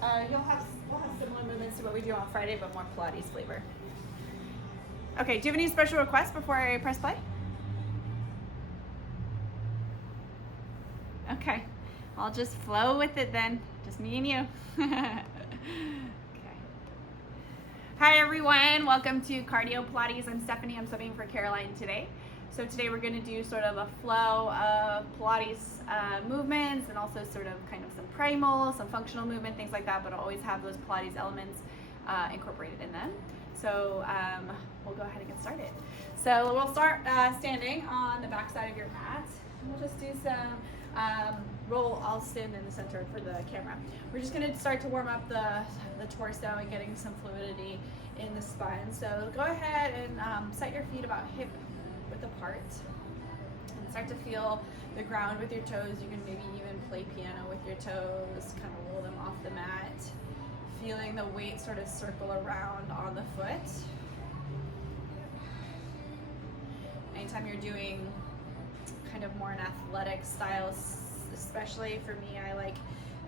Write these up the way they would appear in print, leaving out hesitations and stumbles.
We'll have similar movements to what we do on Friday, but more Pilates flavor. Okay, do you have any special requests before I press play? Okay, I'll just flow with it then. Just me and you. Okay. Hi everyone, welcome to Cardio Pilates. I'm Stephanie, I'm subbing for Caroline today. So today we're going to do sort of a flow of Pilates movements and also sort of kind of some primal, some functional movement, things like that, but I'll always have those Pilates elements incorporated in them. So we'll go ahead and get started. So we'll start standing on the back side of your mat. We'll just do some roll. I'll stand in the center for the camera. We're just going to start to warm up the torso and getting some fluidity in the spine. So go ahead and set your feet about hip width apart and start to feel the ground with your toes. You can maybe even play piano with your toes, kind of roll them off the mat, feeling the weight sort of circle around on the foot. Anytime you're doing kind of more an athletic style, especially for me, I like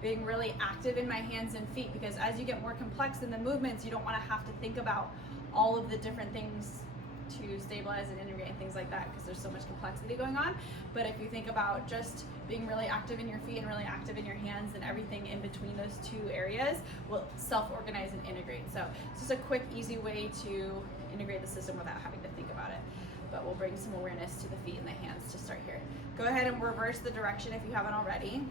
being really active in my hands and feet, because as you get more complex in the movements, you don't want to have to think about all of the different things to stabilize and integrate and things like that, because there's so much complexity going on. But if you think about just being really active in your feet and really active in your hands, and everything in between those two areas will self-organize and integrate. So it's just a quick, easy way to integrate the system without having to think about it. But we'll bring some awareness to the feet and the hands to start here. Go ahead and reverse the direction if you haven't already.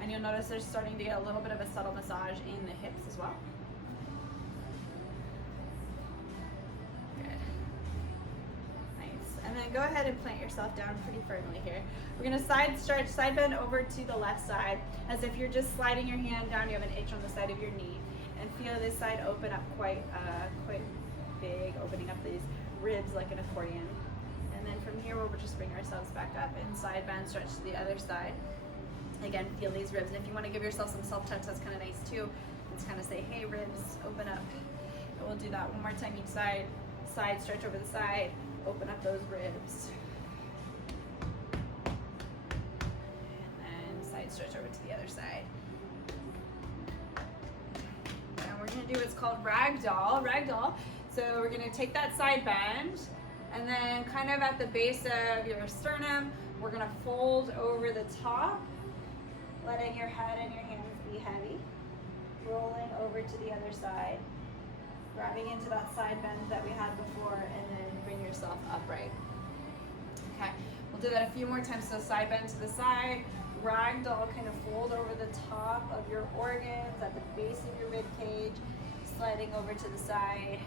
And you'll notice there's starting to get a little bit of a subtle massage in the hips as well. Good. Nice. And then go ahead and plant yourself down pretty firmly here. We're gonna side stretch, side bend over to the left side, as if you're just sliding your hand down. You have an itch on the side of your knee. And feel this side open up quite big, opening up these ribs like an accordion. And then from here we'll just bring ourselves back up and side bend, stretch to the other side. Again, feel these ribs, and if you want to give yourself some self-touch, that's kind of nice too. Just kind of say, hey ribs, open up. And we'll do that one more time each side. Side stretch over the side, open up those ribs. And then side stretch over to the other side. And we're going to do what's called ragdoll. Ragdoll. So we're going to take that side bend, and then kind of at the base of your sternum, we're going to fold over the top, letting your head and your hands be heavy, rolling over to the other side, grabbing into that side bend that we had before, and then bring yourself upright. Okay, we'll do that a few more times. So side bend to the side, ragdoll, kind of fold over the top of your organs at the base of your rib cage, sliding over to the side,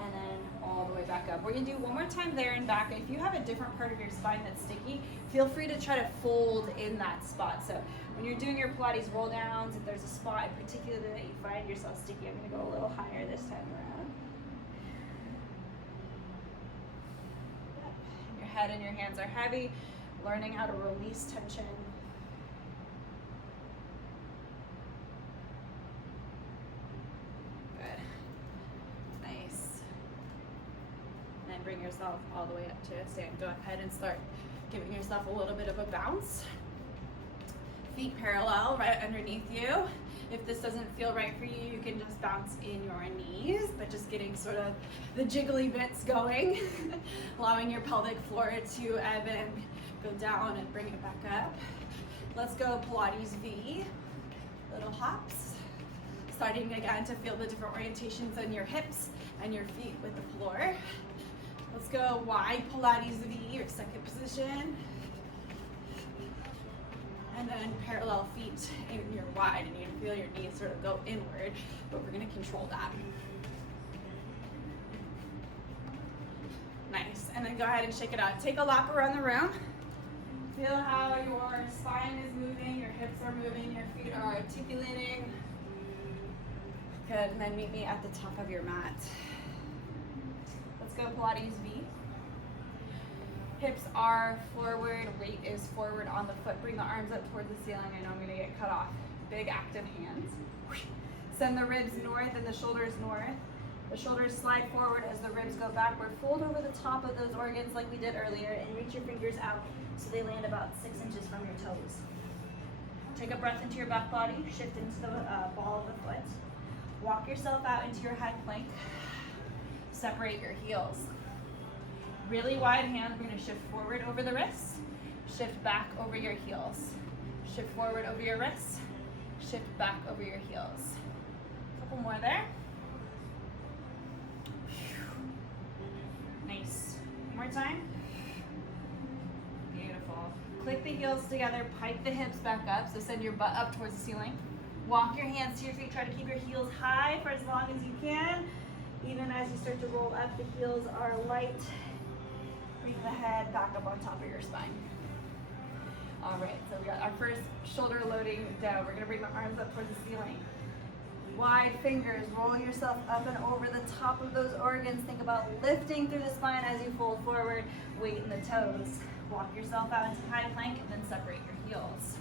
and then all the way back up. We're gonna do one more time there and back. If you have a different part of your spine that's sticky, feel free to try to fold in that spot. So when you're doing your Pilates roll downs, if there's a spot in particular that you find yourself sticky, I'm gonna go a little higher this time around. Yep. Your head and your hands are heavy, learning how to release tension. Bring yourself all the way up to a stand. Go ahead and start giving yourself a little bit of a bounce. Feet parallel right underneath you. If this doesn't feel right for you, you can just bounce in your knees, but just getting sort of the jiggly bits going, allowing your pelvic floor to ebb and go down and bring it back up. Let's go Pilates V, little hops. Starting again to feel the different orientations on your hips and your feet with the floor. Let's go wide Pilates V, your second position. And then parallel feet in your wide, and you can feel your knees sort of go inward, but we're gonna control that. Nice, and then go ahead and shake it out. Take a lap around the room. Feel how your spine is moving, your hips are moving, your feet are articulating. Good, and then meet me at the top of your mat. Let's go Pilates V. Hips are forward, weight is forward on the foot. Bring the arms up towards the ceiling. I know I'm gonna get cut off. Big active hands. Send the ribs north and the shoulders north. The shoulders slide forward as the ribs go backward. Fold over the top of those organs like we did earlier, and reach your fingers out so they land about 6 inches from your toes. Take a breath into your back body, shift into the ball of the foot. Walk yourself out into your high plank. Separate your heels. Really wide hand, we're gonna shift forward over the wrists, shift back over your heels. Shift forward over your wrists, shift back over your heels. A couple more there. Nice. One more time. Beautiful. Click the heels together, pike the hips back up, so send your butt up towards the ceiling. Walk your hands to your feet, try to keep your heels high for as long as you can. Even as you start to roll up, the heels are light. Bring the head back up on top of your spine. All right, so we got our first shoulder loading down. We're gonna bring the arms up towards the ceiling. Wide fingers, roll yourself up and over the top of those organs. Think about lifting through the spine as you fold forward, weight in the toes. Walk yourself out into high plank and then separate your heels.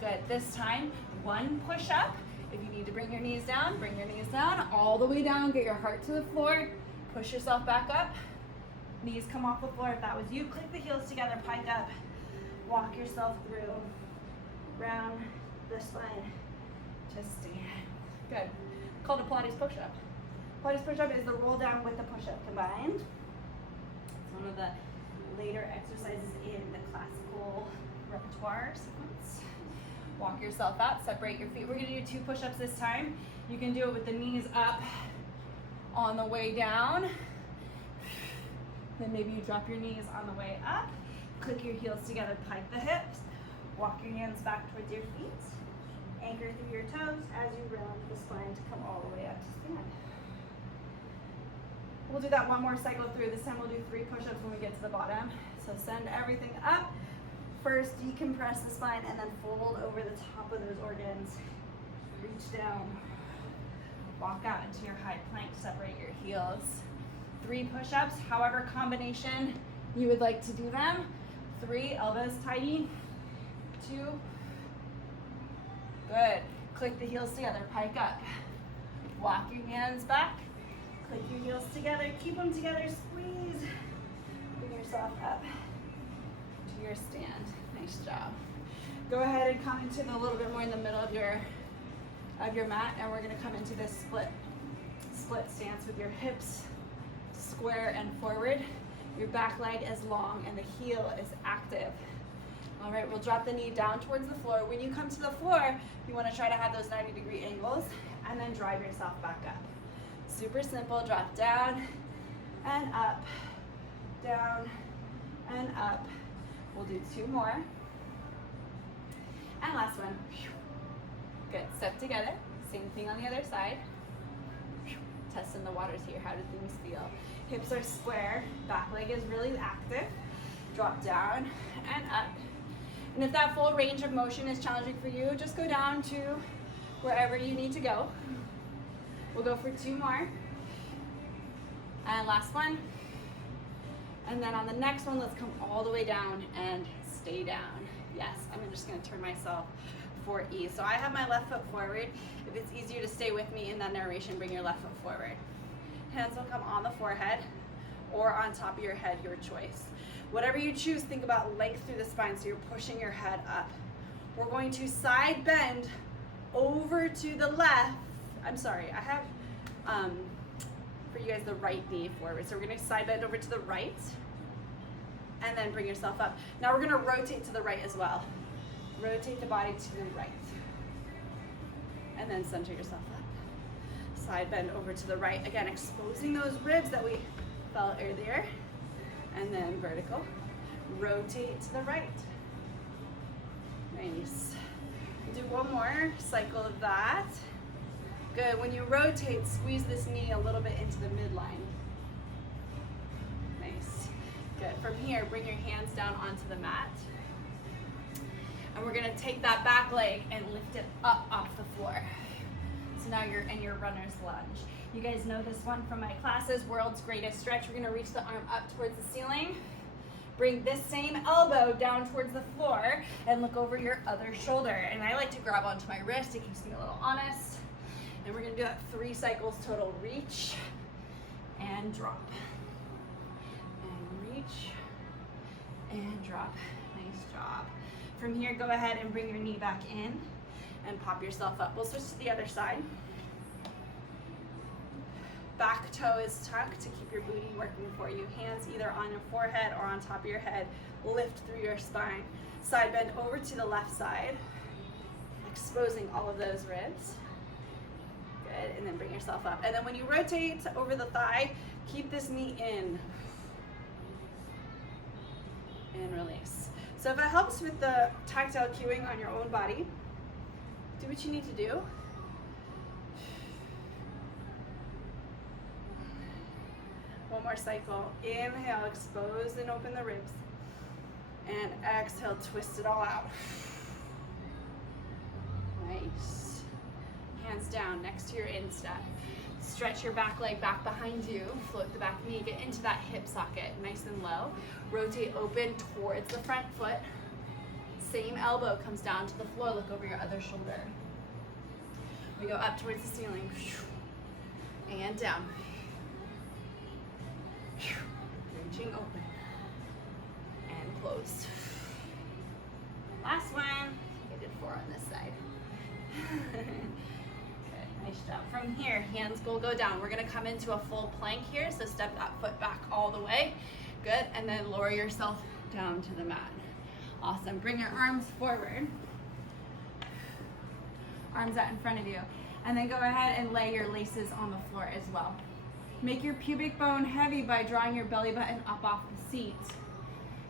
Good, this time, one push up. If you need to bring your knees down, bring your knees down, all the way down, get your heart to the floor, push yourself back up. Knees come off the floor. If that was you, click the heels together, pike up. Walk yourself through, round the spine, just stand. Good. Called a Pilates push-up. Pilates push-up is the roll down with the push-up combined. It's one of the later exercises in the classical repertoire sequence. Walk yourself out, separate your feet. We're gonna do 2 push-ups this time. You can do it with the knees up on the way down. Then maybe you drop your knees on the way up. Click your heels together, pike the hips. Walk your hands back towards your feet. Anchor through your toes as you round the spine to come all the way up to stand. We'll do that one more cycle through. This time we'll do 3 push-ups when we get to the bottom. So send everything up. First, decompress the spine and then fold over the top of those organs. Reach down. Walk out into your high plank, separate your heels. 3 push-ups, however combination you would like to do them. 3, elbows tighty. 2. Good. Click the heels together, pike up. Walk your hands back. Click your heels together, keep them together, squeeze. Bring yourself up to your stand. Nice job. Go ahead and come into a little bit more in the middle of your mat, and we're gonna come into this split stance with your hips square and forward. Your back leg is long and the heel is active. All right, we'll drop the knee down towards the floor. When you come to the floor, you wanna try to have those 90-degree angles and then drive yourself back up. Super simple, drop down and up, down and up. We'll do 2 more. And last one. Good, step together. Same thing on the other side. Testing the waters here, how do things feel? Hips are square, back leg is really active. Drop down and up. And if that full range of motion is challenging for you, just go down to wherever you need to go. We'll go for 2 more. And last one. And then on the next one, let's come all the way down and stay down. Yes, I'm just gonna turn myself for ease. So I have my left foot forward. If it's easier to stay with me in that narration, bring your left foot forward. Hands will come on the forehead or on top of your head, your choice. Whatever you choose, think about length through the spine so you're pushing your head up. We're going to side bend over to the left. I'm sorry, I have, for you guys, the right knee forward. So we're gonna side bend over to the right and then bring yourself up. Now we're gonna rotate to the right as well. Rotate the body to the right. And then center yourself up. Side bend over to the right. Again, exposing those ribs that we felt earlier. And then vertical. Rotate to the right. Nice. Do one more cycle of that. Good. When you rotate, squeeze this knee a little bit into the midline. Nice. Good. From here, bring your hands down onto the mat. And we're gonna take that back leg and lift it up off the floor. So now you're in your runner's lunge. You guys know this one from my classes, world's greatest stretch. We're gonna reach the arm up towards the ceiling. Bring this same elbow down towards the floor and look over your other shoulder. And I like to grab onto my wrist, it keeps me a little honest. And we're gonna do that 3 cycles total. Reach and drop. And reach and drop. Nice job. From here, go ahead and bring your knee back in and pop yourself up. We'll switch to the other side. Back toe is tucked to keep your booty working for you. Hands either on your forehead or on top of your head. Lift through your spine. Side bend over to the left side, exposing all of those ribs. Good, and then bring yourself up. And then when you rotate over the thigh, keep this knee in. And release. So if it helps with the tactile cueing on your own body, do what you need to do. One more cycle. Inhale, expose and open the ribs. And exhale, twist it all out. Nice. Hands down next to your instep. Stretch your back leg back behind you. Float the back knee. Get into that hip socket, nice and low. Rotate open towards the front foot. Same elbow comes down to the floor. Look over your other shoulder. We go up towards the ceiling. And down. Reaching open. And close. Last one. I did 4 on this side. Good, nice job. From here, hands will go down. We're gonna come into a full plank here, so step that foot back all the way. Good, and then lower yourself down to the mat. Awesome, bring your arms forward. Arms out in front of you. And then go ahead and lay your laces on the floor as well. Make your pubic bone heavy by drawing your belly button up off the seat.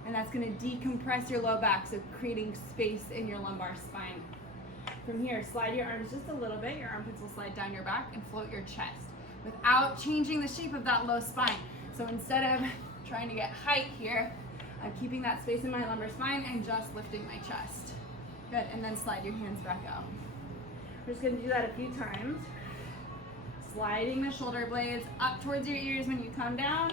And that's gonna decompress your low back, so creating space in your lumbar spine. From here, slide your arms just a little bit. Your armpits will slide down your back and float your chest without changing the shape of that low spine. So instead of trying to get height here, I'm keeping that space in my lumbar spine and just lifting my chest. Good, and then slide your hands back out. We're just gonna do that a few times. Sliding the shoulder blades up towards your ears when you come down,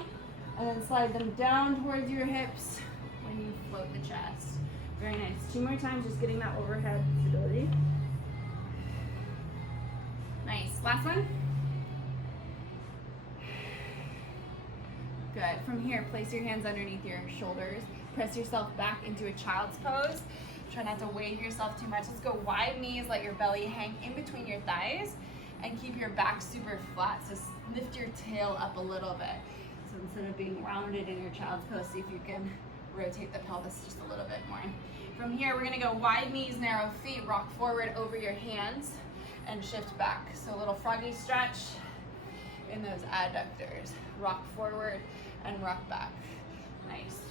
and then slide them down towards your hips when you float the chest. Very nice. 2 more times, just getting that overhead stability. Nice. Last one. Good. From here, place your hands underneath your shoulders. Press yourself back into a child's pose. Try not to weight yourself too much. Let's go wide knees, let your belly hang in between your thighs, and keep your back super flat. So lift your tail up a little bit. So instead of being rounded in your child's pose, see if you can rotate the pelvis just a little bit more. From here, we're gonna go wide knees, narrow feet, rock forward over your hands, and shift back. So a little froggy stretch in those adductors. Rock forward and rock back. Nice.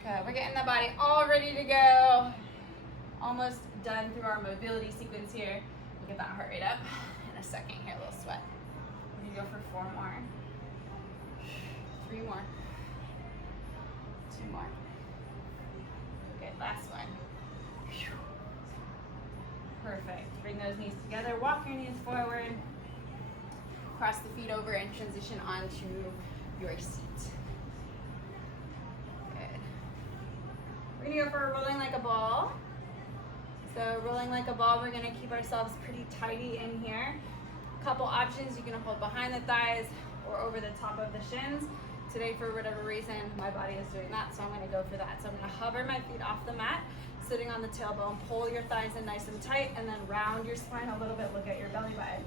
Okay, we're getting the body all ready to go. Almost done through our mobility sequence here. We'll get that heart rate up in a second here, a little sweat. We're gonna go for 4 more. 3 more. 2 more. Okay, last one. Perfect. Bring those knees together. Walk your knees forward. Cross the feet over and transition onto your seat. Good. We're gonna go for rolling like a ball. So rolling like a ball, we're gonna keep ourselves pretty tidy in here. Couple options, you can hold behind the thighs or over the top of the shins. Today, for whatever reason, my body is doing that, so I'm gonna go for that. So I'm gonna hover my feet off the mat, sitting on the tailbone, pull your thighs in nice and tight, and then round your spine a little bit, look at your belly button.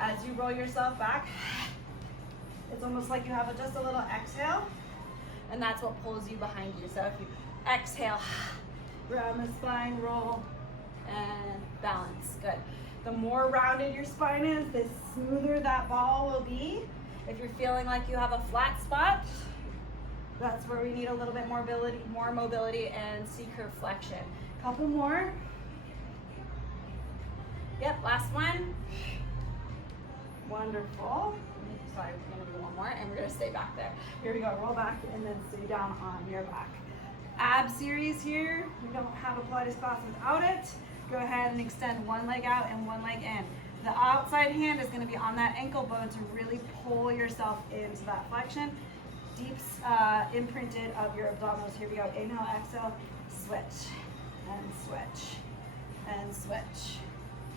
As you roll yourself back, it's almost like you have just a little exhale, and that's what pulls you behind you. So if you exhale, round the spine, roll, and balance. Good. The more rounded your spine is, the smoother that ball will be. If you're feeling like you have a flat spot, that's where we need a little bit more mobility and C-curve flexion. Couple more. Yep, last one. Wonderful. Sorry, we're gonna do one more, and we're gonna stay back there. Here we go, roll back and then stay down on your back. Ab series here. We don't have a Pilates class without it. Go ahead and extend one leg out and one leg in. The outside hand is gonna be on that ankle bone to really pull yourself into that flexion. Deep imprinted of your abdominals. Here we go, inhale, exhale, switch, and switch, and switch,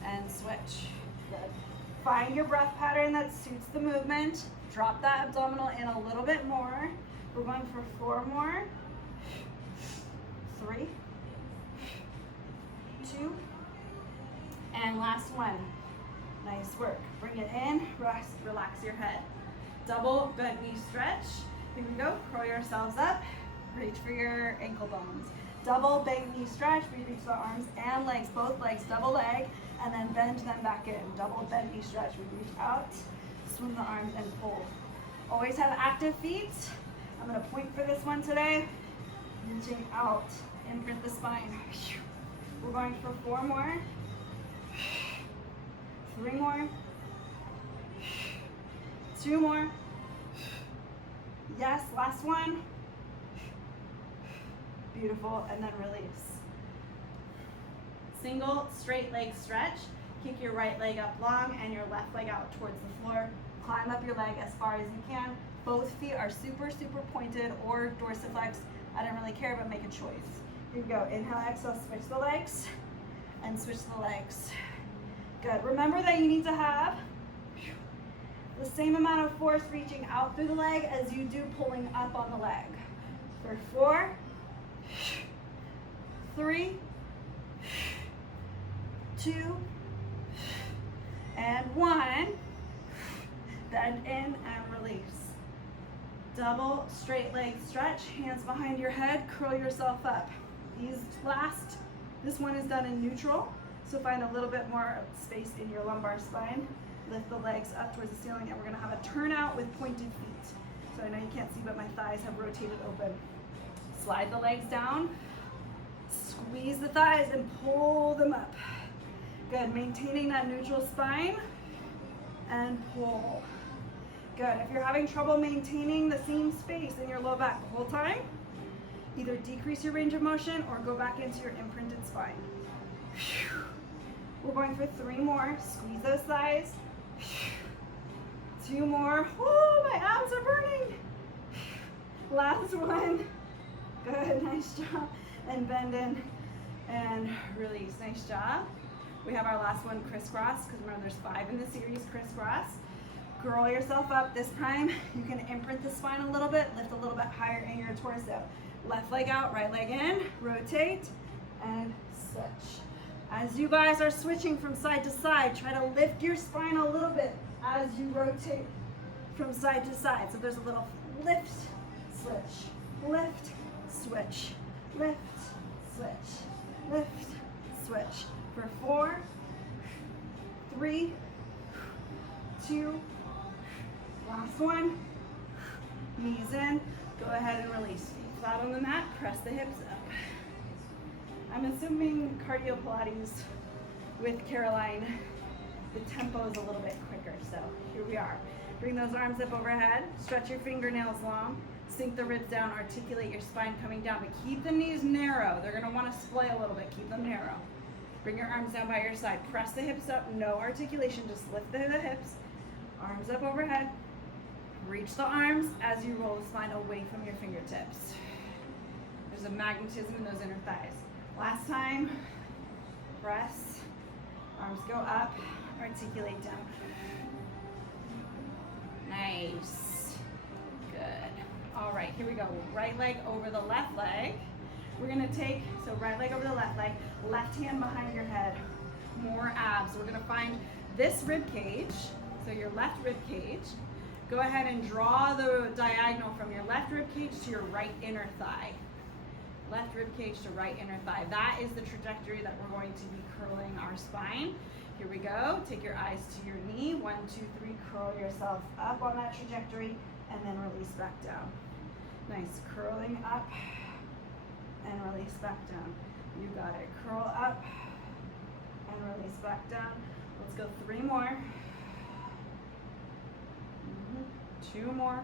and switch. Good. Find your breath pattern that suits the movement. Drop that abdominal in a little bit more. We're going for 4 more. 3, And last one. Nice work. Bring it in, relax your head. Double bent knee stretch. Here we go. Curl yourselves up. Reach for your ankle bones. Double bent knee stretch. We reach the arms and legs, both legs, double leg, and then bend them back in. Double bent knee stretch. We reach out, swing the arms, and pull. Always have active feet. I'm going to point for this one today. Reaching out, imprint the spine. We're going for 4 more. 3 more. 2 more. Yes, last one. Beautiful, and then release. Single straight leg stretch. Kick your right leg up long and your left leg out towards the floor. Climb up your leg as far as you can. Both feet are super, super pointed or dorsiflex. I don't really care, but make a choice. Here we go. Inhale, exhale, switch the legs and switch the legs. Good. Remember that you need to have the same amount of force reaching out through the leg as you do pulling up on the leg. For 4, 3, 2, and 1. Bend in and release. Double straight leg stretch, hands behind your head, curl yourself up. This one is done in neutral, so find a little bit more space in your lumbar spine. Lift the legs up towards the ceiling, and we're gonna have a turnout with pointed feet. So I know you can't see, but my thighs have rotated open. Slide the legs down, squeeze the thighs and pull them up. Good, maintaining that neutral spine and pull. Good, if you're having trouble maintaining the same space in your low back the whole time, either decrease your range of motion or go back into your imprinted spine. We're going for 3 more, squeeze those thighs. 2 more, oh, my abs are burning. Last one, good, nice job. And bend in and release, nice job. We have our last one, crisscross, because remember there's 5 in the series, crisscross. Curl yourself up. This time you can imprint the spine a little bit, lift a little bit higher in your torso. Left leg out, right leg in, rotate, and switch. As you guys are switching from side to side, try to lift your spine a little bit as you rotate from side to side. So there's a little lift, switch, lift, switch, lift, switch, lift, switch. For 4, 3, 2, last one. Knees in, go ahead and release. Feet flat on the mat, press the hips up. I'm assuming cardio Pilates with Caroline, the tempo is a little bit quicker, so here we are. Bring those arms up overhead, stretch your fingernails long, sink the ribs down, articulate your spine coming down, but keep the knees narrow. They're gonna wanna splay a little bit, keep them narrow. Bring your arms down by your side, press the hips up, no articulation, just lift the hips, arms up overhead. Reach the arms as you roll the spine away from your fingertips. There's a magnetism in those inner thighs. Last time, press, arms go up, articulate down. Nice, good. All right, here we go. Right leg over the left leg. We're gonna take, so right leg over the left leg, left hand behind your head, more abs. We're gonna find this rib cage, so your left rib cage. Go ahead and draw the diagonal from your left rib cage to your right inner thigh. Left rib cage to right inner thigh. That is the trajectory that we're going to be curling our spine. Here we go. Take your eyes to your knee. 1, 2, 3. Curl yourself up on that trajectory and then release back down. Nice. Curling up and release back down. You got it. Curl up and release back down. Let's go 3 more. 2 more.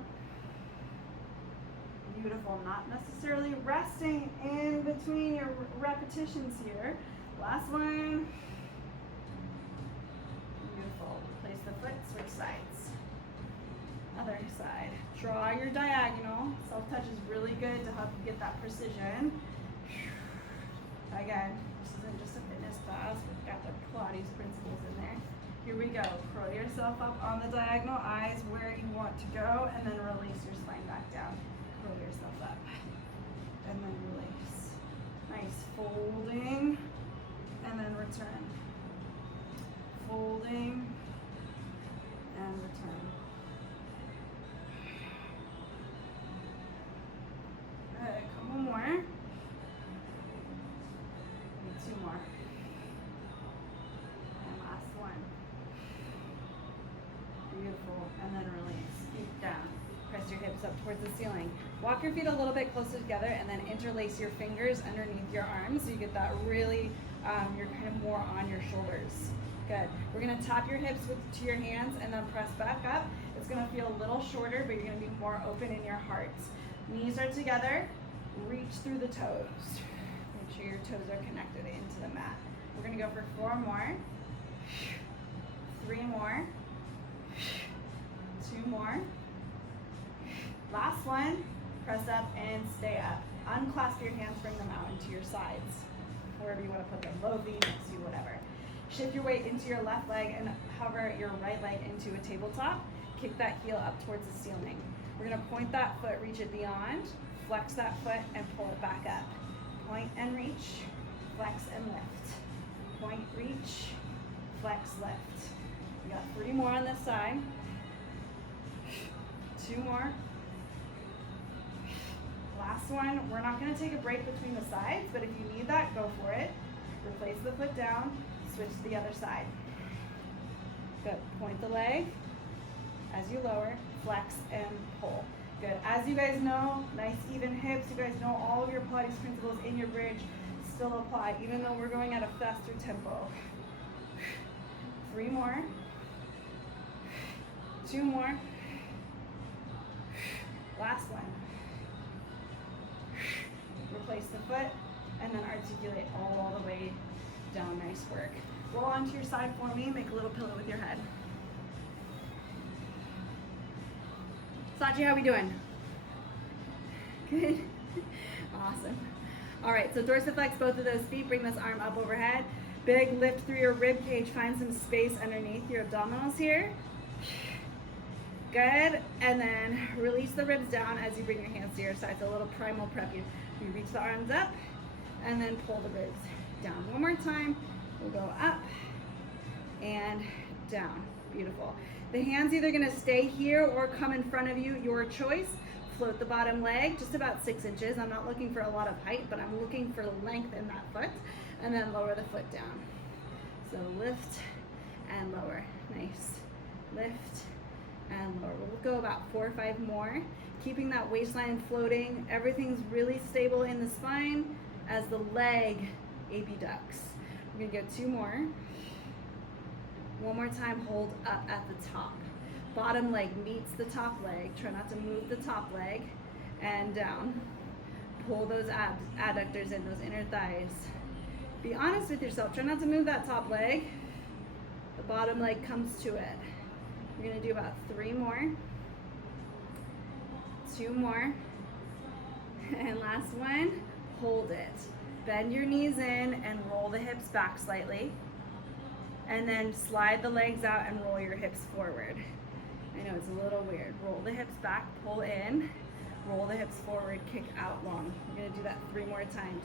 Beautiful. Not necessarily resting in between your repetitions here. Last one. Beautiful. Place the foot, switch sides. Other side. Draw your diagonal. Self-touch is really good to help you get that precision. Again, this isn't just a fitness class. We've got the Pilates principles in there. Here we go. Curl yourself up on the diagonal, eyes where you want to go, and then release your spine back down. Curl yourself up, and then release. Nice. Folding, and then return. folding, and return. Good, a couple more. And 2 more. And last one. Beautiful, and then release. Feet down. Press your hips up towards the ceiling. Walk your feet a little bit closer together and then interlace your fingers underneath your arms so you get that really, you're kind of more on your shoulders. Good. We're going to tap your hips to your hands and then press back up. It's going to feel a little shorter, but you're going to be more open in your heart. Knees are together. Reach through the toes. Make sure your toes are connected into the mat. We're going to go for 4 more. 3 more. 2 more. Last one. Press up and stay up. Unclasp your hands, bring them out into your sides. Wherever you want to put them. Low V, next to whatever. Shift your weight into your left leg and hover your right leg into a tabletop. Kick that heel up towards the ceiling. We're going to point that foot, reach it beyond, flex that foot, and pull it back up. Point and reach, flex and lift. Point, reach, flex, lift. We got 3 more on this side. 2 more. Last one. We're not going to take a break between the sides, but if you need that, go for it. Replace the foot down, switch to the other side. Good. Point the leg as you lower, flex and pull. Good. As you guys know, nice even hips. You guys know all of your Pilates principles in your bridge still apply, even though we're going at a faster tempo. 3 more. 2 more. Last one. Replace the foot and then articulate all the way down. Nice work. Roll onto your side for me. Make a little pillow with your head. Sachi, how we doing? Good? Awesome. All right, so dorsiflex both of those feet. Bring this arm up overhead. Big lift through your rib cage. Find some space underneath your abdominals here. Good. And then release the ribs down as you bring your hands to your sides. A little primal prep. You reach the arms up and then pull the ribs down. One more time. We'll go up and down. Beautiful. The hand's either going to stay here or come in front of you, your choice. Float the bottom leg just about 6 inches. I'm not looking for a lot of height, but I'm looking for length in that foot. And then lower the foot down. So lift and lower. Nice. Lift and lower. We'll go about 4 or 5 more. Keeping that waistline floating. Everything's really stable in the spine as the leg abducts. We're going to go 2 more. One more time, hold up at the top. Bottom leg meets the top leg. Try not to move the top leg. And down. Pull those adductors in, those inner thighs. Be honest with yourself. Try not to move that top leg. The bottom leg comes to it. We're going to do about 3 more. 2 more. And last one, hold it. Bend your knees in and roll the hips back slightly. And then slide the legs out and roll your hips forward. I know it's a little weird. Roll the hips back, pull in, roll the hips forward, kick out long. We're going to do that 3 more times.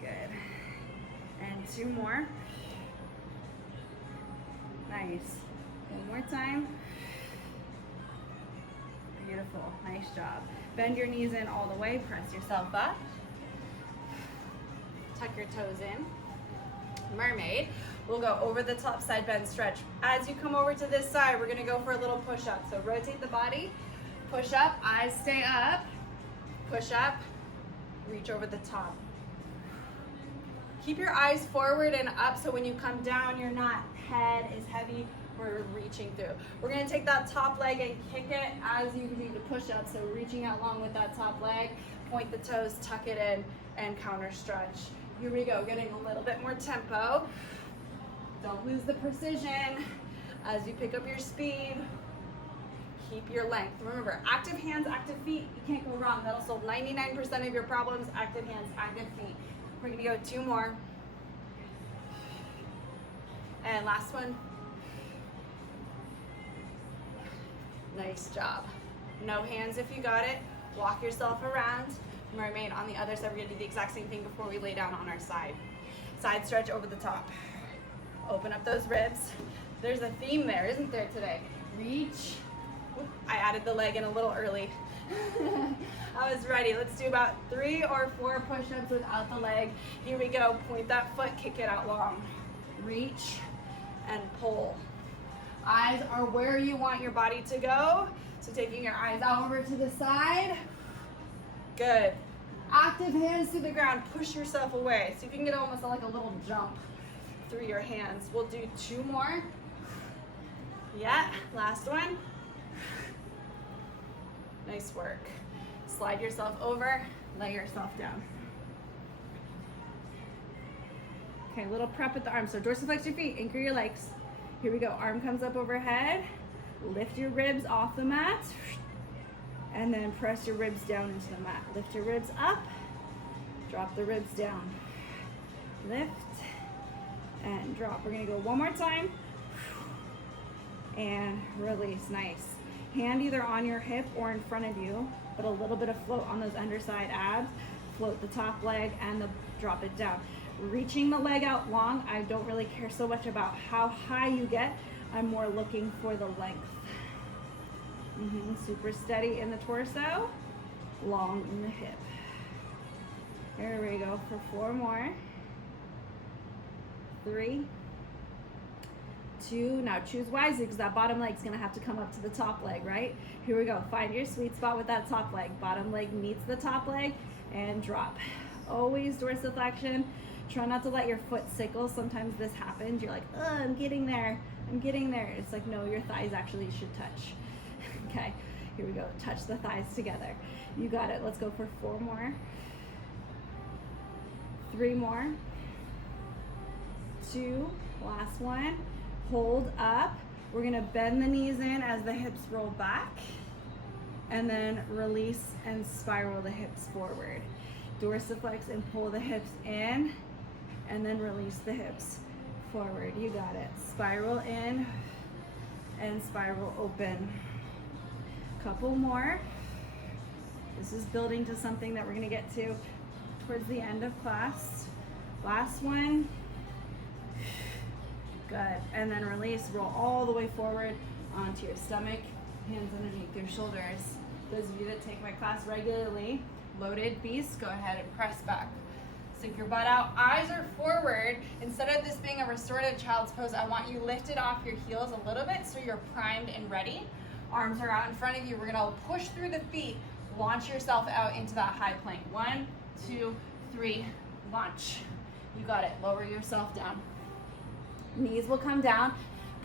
Good. And 2 more. Nice. 1 more time. Beautiful. Nice job. Bend your knees in all the way. Press yourself up. Tuck your toes in. Mermaid. We'll go over the top side bend stretch. As you come over to this side, we're going to go for a little push up. So rotate the body, push up, eyes stay up, push up, reach over the top. Keep your eyes forward and up so when you come down, your head is heavy. We're reaching through. We're going to take that top leg and kick it as you continue to push up. So reaching out long with that top leg, point the toes, tuck it in, and counter stretch. Here we go, getting a little bit more tempo. Don't lose the precision as you pick up your speed. Keep your length. Remember, active hands, active feet, you can't go wrong. That'll solve 99% of your problems. Active hands, active feet. We're gonna go 2 more. And last one. Nice job. No hands if you got it. Walk yourself around. Mermaid on the other side. We're gonna do the exact same thing before we lay down on our side. Side stretch over the top. Open up those ribs. There's a theme there, isn't there today? Reach. Oop, I added the leg in a little early. I was ready. Let's do about 3 or 4 push-ups without the leg. Here we go. Point that foot, kick it out long. Reach and pull. Eyes are where you want your body to go. So taking your eyes out over to the side. Good. Active hands to the ground. Push yourself away. So you can get almost like a little jump through your hands. We'll do 2 more. Yeah, last one. Nice work. Slide yourself over, lay yourself down. Okay, little prep with the arms. So dorsiflex your feet, anchor your legs. Here we go. Arm comes up overhead. Lift your ribs off the mat. And then press your ribs down into the mat. Lift your ribs up. Drop the ribs down. Lift and drop. We're gonna go one more time. And release. Nice. Hand either on your hip or in front of you, but a little bit of float on those underside abs. Float the top leg and drop it down. Reaching the leg out long. I don't really care so much about how high you get. I'm more looking for the length. Super steady in the torso, long in the hip. There we go for 4 more. 3, 2, now choose wisely because that bottom leg's gonna have to come up to the top leg, right? Here we go, find your sweet spot with that top leg. Bottom leg meets the top leg and drop. Always dorsiflexion. Try not to let your foot sickle. Sometimes this happens. You're like, oh, I'm getting there. I'm getting there. It's like, no, your thighs actually should touch. Okay, here we go. Touch the thighs together. You got it. Let's go for 4 more. 3 more. 2, last one. Hold up. We're gonna bend the knees in as the hips roll back and then release and spiral the hips forward. Dorsiflex and pull the hips in and then release the hips forward. You got it. Spiral in and spiral open. Couple more. This is building to something that we're gonna get to towards the end of class. Last one. Good. And then release, roll all the way forward onto your stomach, hands underneath your shoulders. Those of you that take my class regularly, loaded beast, go ahead and press back. Sink your butt out, eyes are forward. Instead of this being a restorative child's pose, I want you lifted off your heels a little bit so you're primed and ready. Arms are out in front of you. We're gonna push through the feet, launch yourself out into that high plank. 1, 2, 3, launch. You got it, lower yourself down. Knees will come down,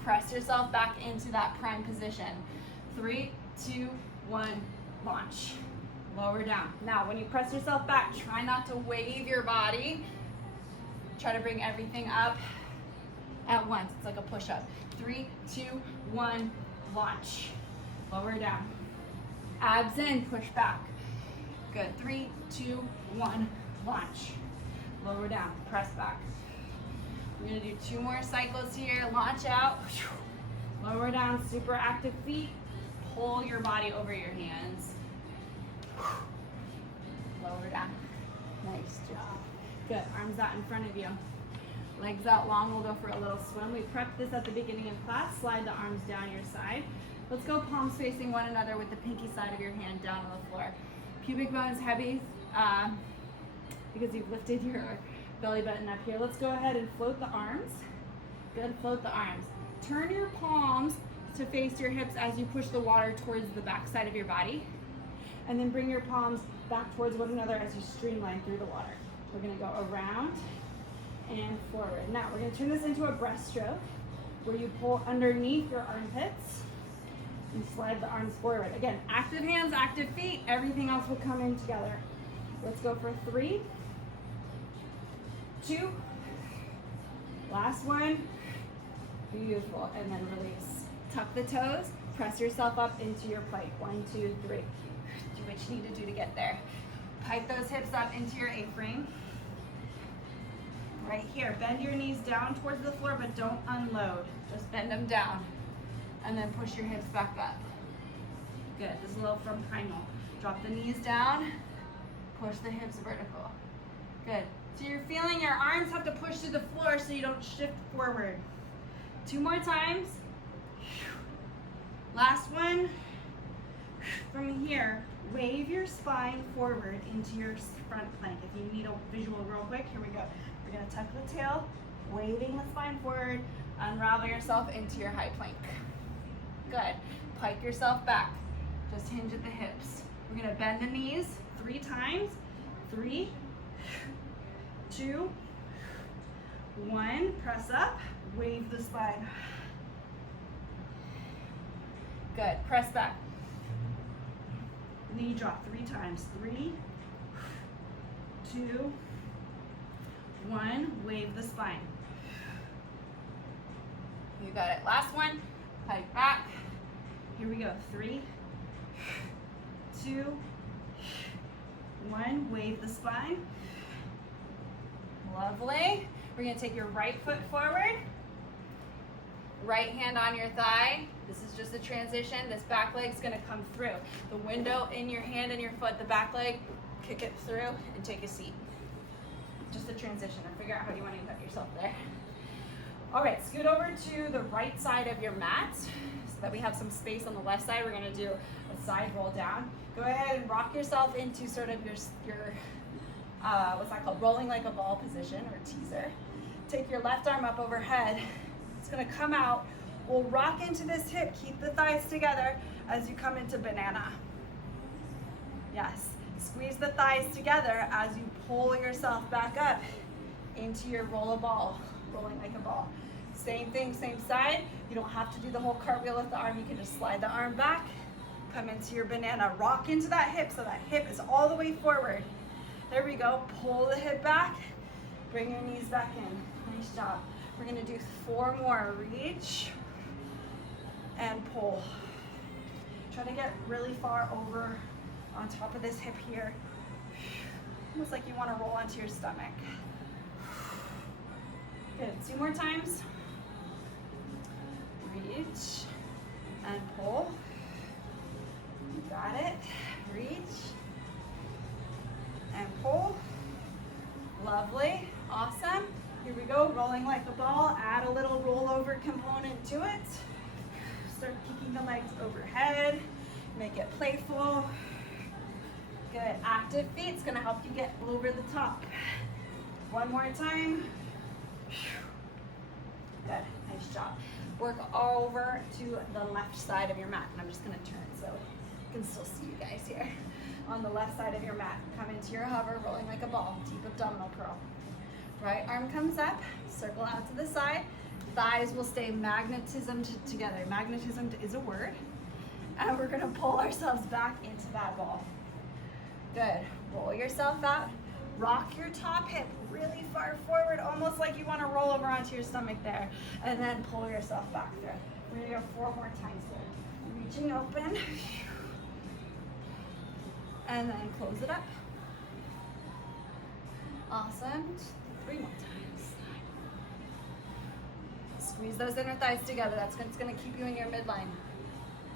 press yourself back into that prime position. 3, 2, 1, launch. Lower down. Now, when you press yourself back, try not to wave your body. Try to bring everything up at once. It's like a push-up. 3, 2, 1, launch. Lower down. Abs in, push back. Good. 3, 2, 1, launch. Lower down, press back. We're gonna do 2 more cycles here. Launch out, lower down, super active feet. Pull your body over your hands. Lower down. Nice job. Good, arms out in front of you. Legs out long, we'll go for a little swim. We prepped this at the beginning of class. Slide the arms down your side. Let's go palms facing one another with the pinky side of your hand down on the floor. Pubic bone is heavy because you've lifted your belly button up here. Let's go ahead and float the arms. Good, float the arms. Turn your palms to face your hips as you push the water towards the back side of your body. And then bring your palms back towards one another as you streamline through the water. We're gonna go around and forward. Now we're gonna turn this into a breaststroke where you pull underneath your armpits and slide the arms forward. Again, active hands, active feet, everything else will come in together. Let's go for 3, 2, last one, beautiful, and then release. Tuck the toes, press yourself up into your plank. 1, 2, 3. Do what you need to do to get there. Pipe those hips up into your A-frame. Right here, bend your knees down towards the floor, but don't unload. Just bend them down, and then push your hips back up. Good, this is a little from primal. Drop the knees down, push the hips vertical. Good, So you're feeling your arms have to push through the floor so you don't shift forward. 2 more times. Last one. From here, wave your spine forward into your front plank. If you need a visual real quick, here we go. We're gonna tuck the tail, waving the spine forward, unravel yourself into your high plank. Good. Pike yourself back. Just hinge at the hips. We're gonna bend the knees 3 times. 3, 2, 1. Press up, wave the spine. Good. Press back. Knee drop 3 times. 3, 2, 1. Wave the spine. You got it. Last one. Pike back. Here we go. 3, 2, 1. Wave the spine. Lovely. We're going to take your right foot forward. Right hand on your thigh. This is just a transition. This back leg's going to come through. The window in your hand and your foot, the back leg, kick it through and take a seat. Just a transition, or figure out how you want to get yourself there. All right, scoot over to the right side of your mat so that we have some space on the left side. We're going to do a side roll down. Go ahead and rock yourself into sort of your what's that called? Rolling like a ball position, or teaser. Take your left arm up overhead. It's going to come out. We'll rock into this hip. Keep the thighs together as you come into banana. Yes. Squeeze the thighs together as you pull yourself back up into your roll a ball, rolling like a ball. Same thing, same side. You don't have to do the whole cartwheel with the arm. You can just slide the arm back, come into your banana. Rock into that hip so that hip is all the way forward. There we go. Pull the hip back. Bring your knees back in. Nice job. We're going to do 4 more. Reach and pull. Try to get really far over on top of this hip here. Almost like you want to roll onto your stomach. Good. 2 more times. Reach and pull. You got it. Reach and pull. Lovely. Awesome. Here we go. Rolling like a ball. Add a little rollover component to it. Start kicking the legs overhead. Make it playful. Good. Active feet. It's going to help you get over the top. 1 more time. Good. Nice job. Work over to the left side of your mat. And I'm just going to turn so you can still see you guys here. On the left side of your mat. Come into your hover, rolling like a ball. Deep abdominal curl. Right arm comes up. Circle out to the side. Thighs will stay magnetism together. Magnetism is a word. And we're going to pull ourselves back into that ball. Good. Roll yourself out. Rock your top hip really far forward, almost like you want to roll over onto your stomach there. And then pull yourself back through. We're going to go 4 more times here. Reaching open. And then close it up. Awesome. 3 more times. Squeeze those inner thighs together. That's going to keep you in your midline.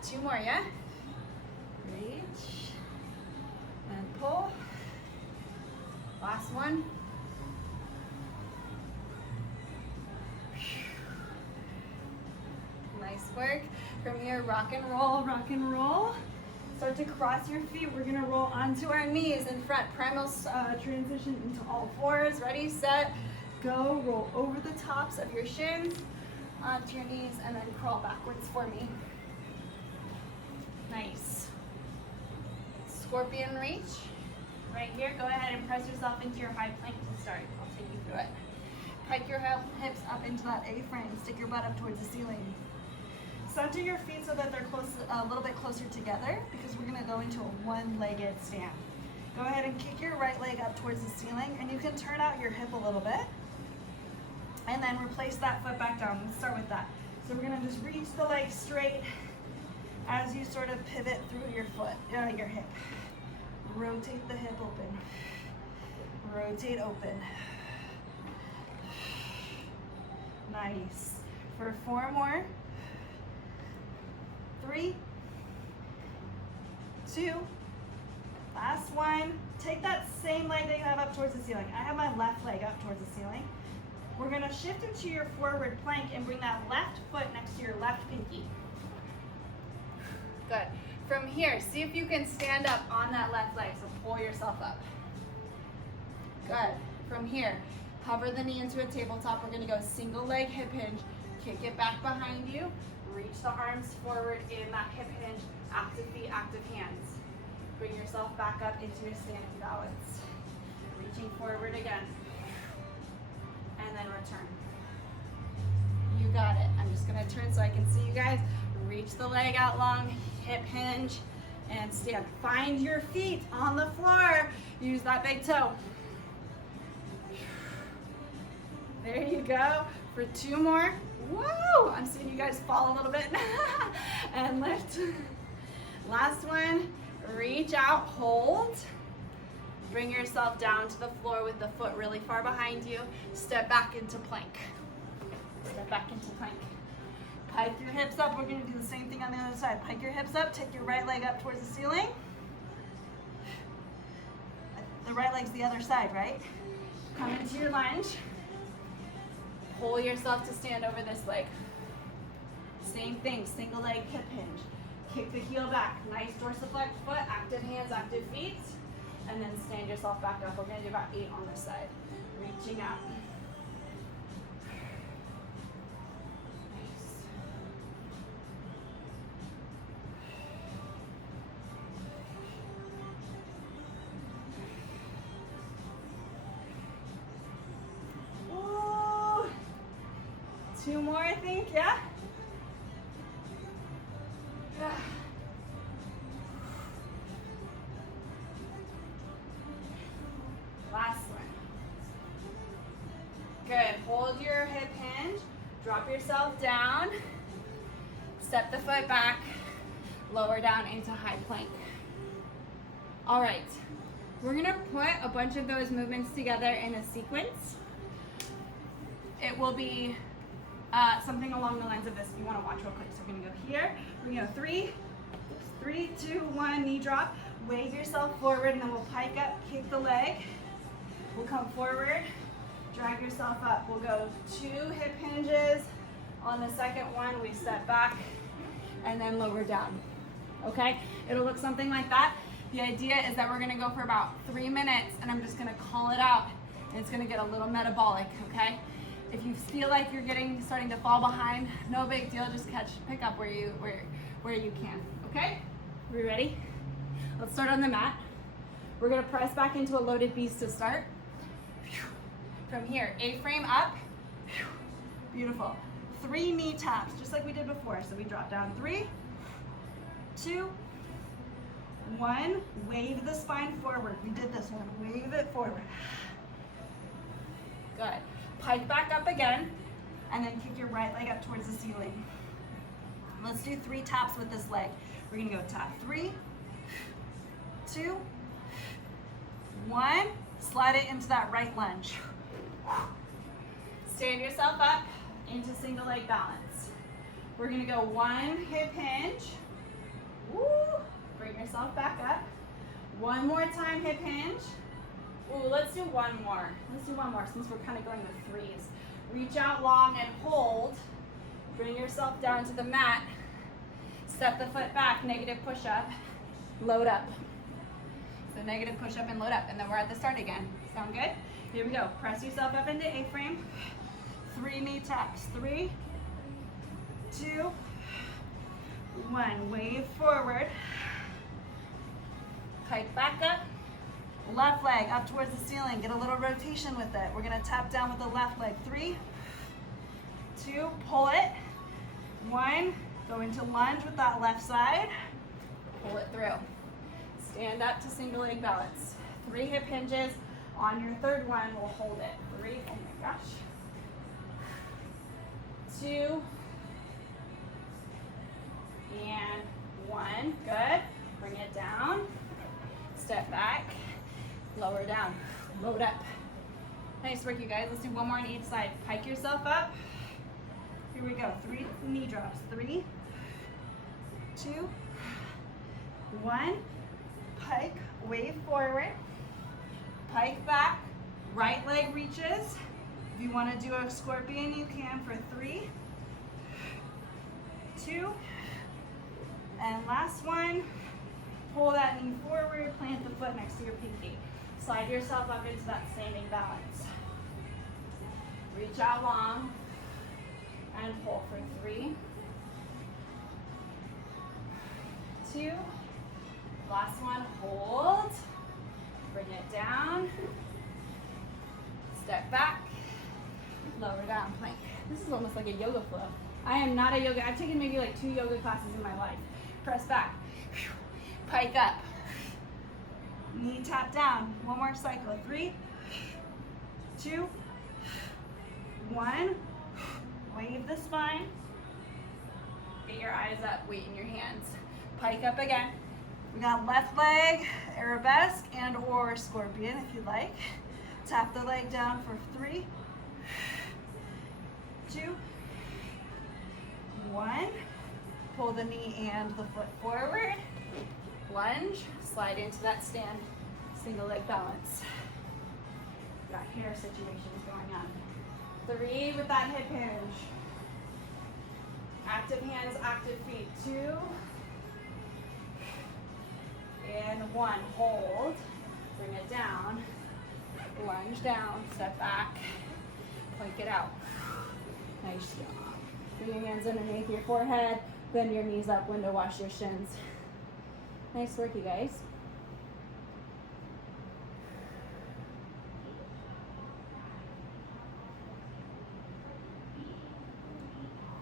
2 more, yeah? Reach and pull. Last one. Nice work. From here, rock and roll, rock and roll. Start to cross your feet. We're gonna roll onto our knees in front. Primal transition into all 4s. Ready, set, go. Roll over the tops of your shins onto your knees and then crawl backwards for me. Nice. Scorpion reach. Right here, go ahead and press yourself into your high plank to start. I'll take you through it. Pike your hips up into that A-frame. Stick your butt up towards the ceiling. Center your feet so that they're close, a little bit closer together, because we're going to go into a 1-legged stand. Go ahead and kick your right leg up towards the ceiling, and you can turn out your hip a little bit. And then replace that foot back down. Let's start with that. So we're going to just reach the leg straight as you sort of pivot through your foot, your hip. Rotate the hip open. Rotate open. Nice. For 4 more. 3, 2, Last one. Take that same leg that you have up towards the ceiling. I have my left leg up towards the ceiling. We're gonna shift into your forward plank and bring that left foot next to your left pinky. Good. From here, see if you can stand up on that left leg, so pull yourself up. Good. From here, hover the knee into a tabletop. We're gonna go single leg hip hinge, kick it back behind you, reach the arms forward in that hip hinge, active feet, active hands. Bring yourself back up into your standing balance. Reaching forward again. And then return. You got it. I'm just gonna turn so I can see you guys. Reach the leg out long, hip hinge, and stand. Find your feet on the floor. Use that big toe. There you go. For 2 more. Woo! I'm seeing you guys fall a little bit. And lift. Last one. Reach out, hold. Bring yourself down to the floor with the foot really far behind you. Step back into plank. Step back into plank. Pike your hips up. We're going to do the same thing on the other side. Pike your hips up. Take your right leg up towards the ceiling. The right leg's the other side, right? Come into your lunge. Pull yourself to stand over this leg. Same thing, single leg hip hinge. Kick the heel back. Nice dorsiflex foot, active hands, active feet. And then stand yourself back up. We're going to do about 8 on this side. Reaching out. Ooh. 2 more, I think, yeah? Last one. Good. Hold your hip hinge. Drop yourself down. Step the foot back. Lower down into high plank. All right. We're going to put a bunch of those movements together in a sequence. It will be something along the lines of this if you want to watch real quick. So we're going to go here. We're going to go 3, 2, 1, knee drop. Wave yourself forward, and then we'll pike up, kick the leg. We'll come forward, drag yourself up. We'll go 2 hip hinges. On the second one, we step back and then lower down. Okay? It'll look something like that. The idea is that we're gonna go for about 3 minutes, and I'm just gonna call it out, and it's gonna get a little metabolic, okay? If you feel like you're starting to fall behind, no big deal, just pick up where you can, okay? Are we ready? Let's start on the mat. We're gonna press back into a loaded beast to start. From here, A-frame up. Beautiful. 3 knee taps, just like we did before. So we drop down 3, 2, 1. Wave the spine forward. We did this one. Wave it forward. Good. Pike back up again, and then kick your right leg up towards the ceiling. Let's do 3 taps with this leg. We're gonna go tap 3, 2, 1. Slide it into that right lunge. Stand yourself up into single leg balance. We're gonna go 1 hip hinge. Woo. Bring yourself back up. 1 more time hip hinge. Ooh, let's do 1 more. Let's do 1 more since we're kind of going with 3s. Reach out long and hold. Bring yourself down to the mat. Step the foot back, negative push up. Load up. So negative push up and load up, and then we're at the start again. Sound good? Here we go. Press yourself up into A-frame. 3 knee taps. 3, 2, 1. Wave forward. Pike back up. Left leg up towards the ceiling. Get a little rotation with it. We're gonna tap down with the left leg. 3, 2, pull it. 1, go into lunge with that left side. Pull it through. Stand up to single leg balance. 3 hip hinges. On your third one, we'll hold it. 3, oh my gosh. 2, and 1, good. Bring it down. Step back. Lower down, load up. Nice work, you guys. Let's do 1 more on each side. Pike yourself up. Here we go. 3 knee drops. 3, 2, 1. pike, wave forward, pike back, right leg reaches. If you want to do a scorpion, you can for 3, 2, and last one. Pull that knee forward, plant the foot next to your pinky. Slide yourself up into that standing balance. Reach out long and pull for 3, 2, last one, hold, bring it down, step back, lower down, plank. This is almost like a yoga flow. I am not a yoga, I've taken maybe like 2 yoga classes in my life. Press back, pike up, knee tap down, one more cycle, 3, 2, 1, wave the spine, get your eyes up, weight in your hands, pike up again. We got left leg, arabesque and or scorpion if you like. Tap the leg down for 3, 2, 1, pull the knee and the foot forward, lunge, slide into that stand, single leg balance. Got hair situations going on. 3 with that hip hinge. Active hands, active feet. 2 and 1. Hold. Bring it down. Lunge down. Step back. Plank it out. Nice job. Bring your hands underneath your forehead. Bend your knees up. Window wash your shins. Nice work, you guys.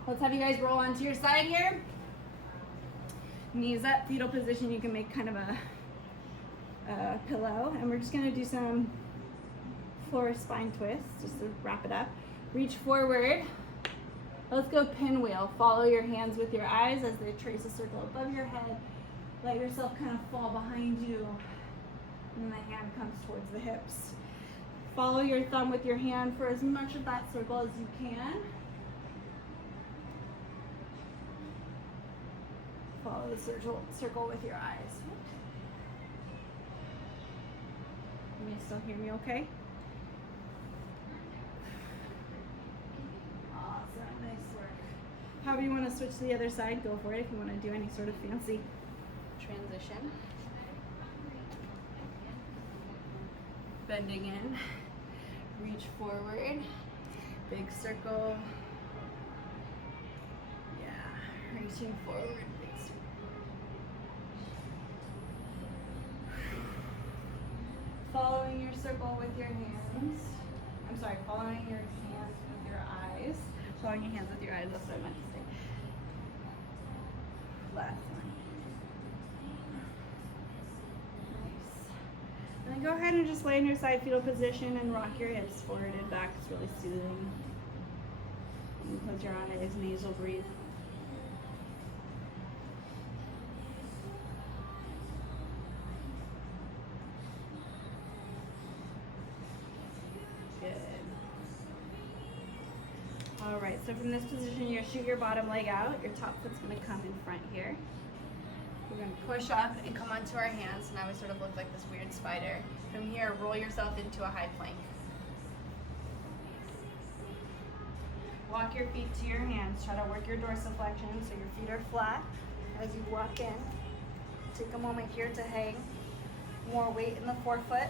Let's have you guys roll onto your side here. Knees up, fetal position. You can make kind of a pillow. And we're just gonna do some floor spine twists just to wrap it up. Reach forward. Let's go pinwheel. Follow your hands with your eyes as they trace a circle above your head. Let yourself kind of fall behind you. And then the hand comes towards the hips. Follow your thumb with your hand for as much of that circle as you can. Follow the circle with your eyes. Can you still hear me okay? Awesome, nice work. However you want to switch to the other side, go for it if you want to do any sort of fancy transition. Bending in, reach forward, big circle. Yeah, reaching forward. Following your circle with your hands. I'm sorry, following your hands with your eyes. Following your hands with your eyes, that's what I meant to say. Left one. Nice. And then go ahead and just lay in your side fetal position and rock your hips forward and back. It's really soothing. And close your eyes, nasal breathe. All right, so from this position, you're gonna shoot your bottom leg out. Your top foot's gonna come in front here. We're gonna push up and come onto our hands. Now we sort of look like this weird spider. From here, roll yourself into a high plank. Walk your feet to your hands. Try to work your dorsiflexion so your feet are flat as you walk in. Take a moment here to hang. More weight in the forefoot.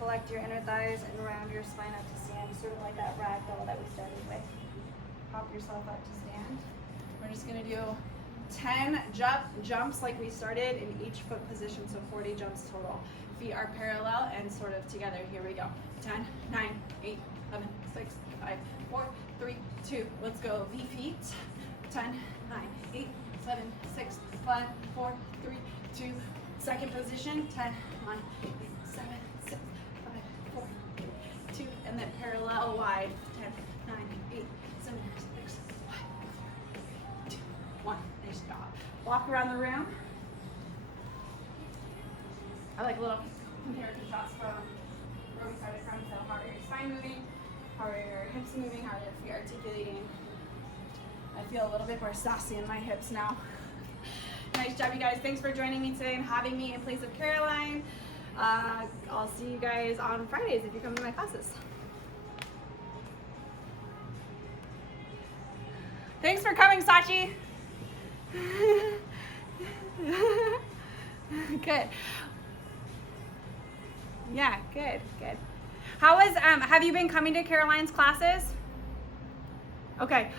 Collect your inner thighs and round your spine up to stand, sort of like that rag doll that we started with. Hop yourself up to stand. We're just gonna do 10 jumps like we started in each foot position, so 40 jumps total. Feet are parallel and sort of together. Here we go. 10, 9, 8, 11, 6, 5, 4, 3, 2. Let's go. V feet. 10, 9, 8, 7, 6, 5, 4, 3, 2. Second position. 10, 9, 8, 7, 6, 5, 4, 2. And then parallel wide. 10, 9, 8, 7, 6, 5, 4, 2, 1. Nice job. Walk around the room. I like little comparison shots from where we started from. So how are your spine moving? How are your hips moving? How are your feet articulating? I feel a little bit more sassy in my hips now. Nice job, you guys. Thanks for joining me today and having me in place of Caroline. I'll see you guys on Fridays if you come to my classes. Thanks for coming, Sachi. Good. Yeah, good. How was, have you been coming to Caroline's classes? Okay,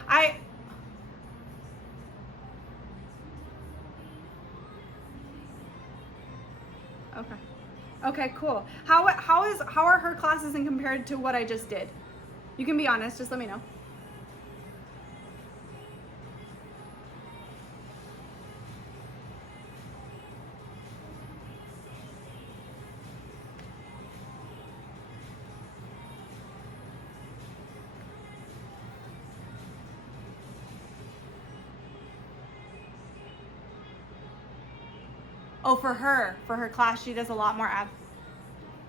Okay, cool. How are her classes in compared to what I just did? You can be honest, just let me know. Oh, for her class, she does a lot more ab.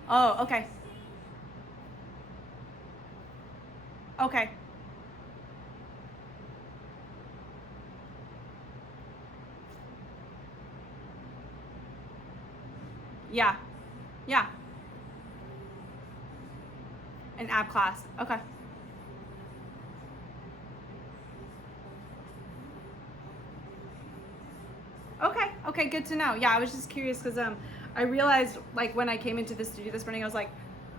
Oh, okay. Okay. Yeah. Yeah. An ab class. Okay. Okay, good to know. Yeah, I was just curious because I realized like when I came into the studio this morning, I was like,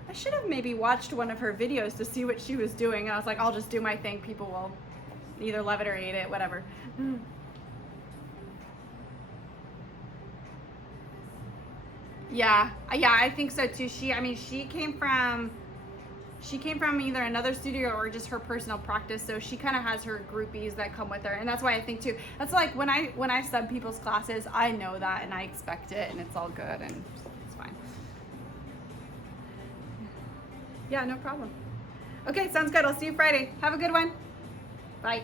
I should have maybe watched one of her videos to see what she was doing. And I was like, I'll just do my thing. People will either love it or hate it, whatever. Yeah, I think so too. She came from either another studio or just her personal practice, so she kind of has her groupies that come with her, and that's why I think too. That's like when I sub people's classes, I know that and I expect it, and it's all good and it's fine. Yeah, no problem. Okay, sounds good. I'll see you Friday. Have a good one. Bye.